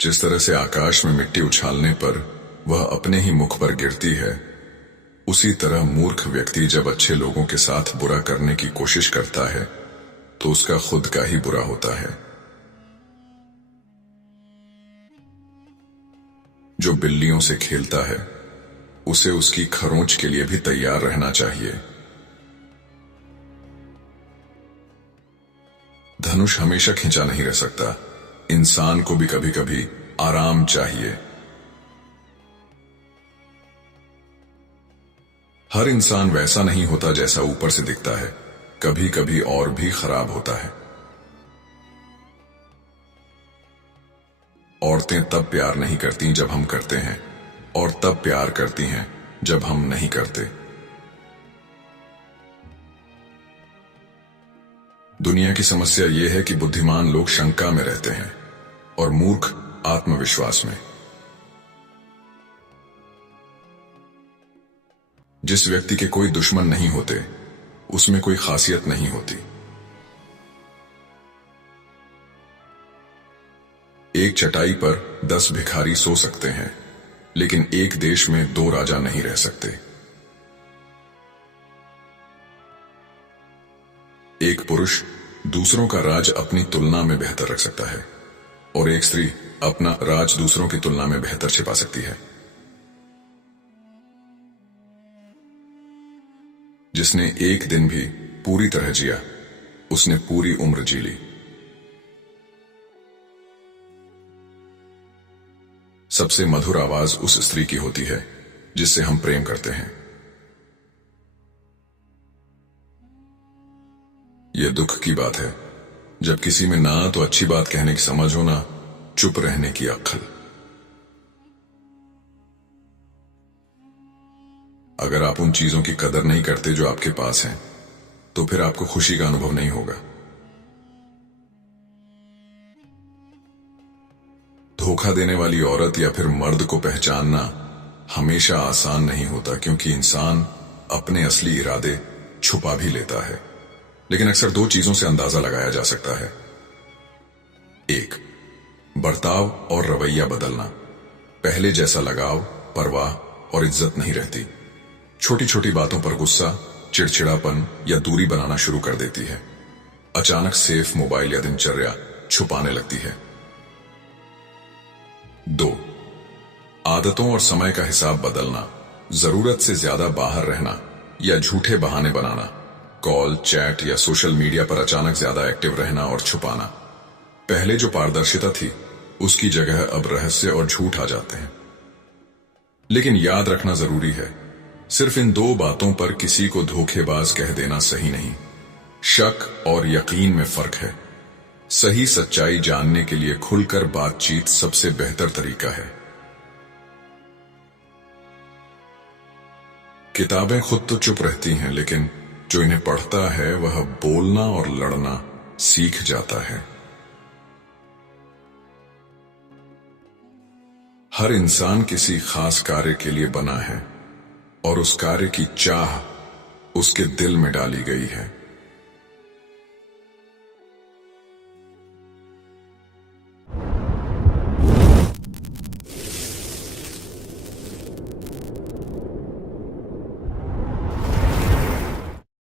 जिस तरह से आकाश में मिट्टी उछालने पर वह अपने ही मुख पर गिरती है, उसी तरह मूर्ख व्यक्ति जब अच्छे लोगों के साथ बुरा करने की कोशिश करता है तो उसका खुद का ही बुरा होता है। जो बिल्लियों से खेलता है उसे उसकी खरोंच के लिए भी तैयार रहना चाहिए। धनुष हमेशा खिंचा नहीं रह सकता, इंसान को भी कभी कभी आराम चाहिए। हर इंसान वैसा नहीं होता जैसा ऊपर से दिखता है, कभी कभी और भी खराब होता है। औरतें तब प्यार नहीं करती जब हम करते हैं, और तब प्यार करती हैं जब हम नहीं करते। दुनिया की समस्या यह है कि बुद्धिमान लोग शंका में रहते हैं और मूर्ख आत्मविश्वास में। जिस व्यक्ति के कोई दुश्मन नहीं होते उसमें कोई खासियत नहीं होती। एक चटाई पर 10 भिखारी सो सकते हैं, लेकिन एक देश में 2 राजा नहीं रह सकते। एक पुरुष दूसरों का राज अपनी तुलना में बेहतर रख सकता है, और एक स्त्री अपना राज दूसरों की तुलना में बेहतर छिपा सकती है। जिसने एक दिन भी पूरी तरह जिया, उसने पूरी उम्र जी ली। सबसे मधुर आवाज उस स्त्री की होती है जिससे हम प्रेम करते हैं। यह दुख की बात है जब किसी में ना तो अच्छी बात कहने की समझ हो, ना चुप रहने की अक्ल। अगर आप उन चीजों की कदर नहीं करते जो आपके पास हैं, तो फिर आपको खुशी का अनुभव नहीं होगा। धोखा देने वाली औरत या फिर मर्द को पहचानना हमेशा आसान नहीं होता, क्योंकि इंसान अपने असली इरादे छुपा भी लेता है। लेकिन अक्सर 2 चीजों से अंदाजा लगाया जा सकता है। 1, बर्ताव और रवैया बदलना। पहले जैसा लगाव, परवाह और इज्जत नहीं रहती। छोटी छोटी बातों पर गुस्सा, चिड़चिड़ापन या दूरी बनाना शुरू कर देती है। अचानक सेफ मोबाइल या दिनचर्या छुपाने लगती है। 2, आदतों और समय का हिसाब बदलना। जरूरत से ज्यादा बाहर रहना या झूठे बहाने बनाना। कॉल, चैट या सोशल मीडिया पर अचानक ज्यादा एक्टिव रहना और छुपाना। पहले जो पारदर्शिता थी उसकी जगह अब रहस्य और झूठ आ जाते हैं। लेकिन याद रखना जरूरी है, सिर्फ इन 2 बातों पर किसी को धोखेबाज कह देना सही नहीं। शक और यकीन में फर्क है। सही सच्चाई जानने के लिए खुलकर बातचीत सबसे बेहतर तरीका है। किताबें खुद तो चुप रहती हैं, लेकिन जो इन्हें पढ़ता है वह बोलना और लड़ना सीख जाता है। हर इंसान किसी खास कार्य के लिए बना है और उस कार्य की चाह उसके दिल में डाली गई है।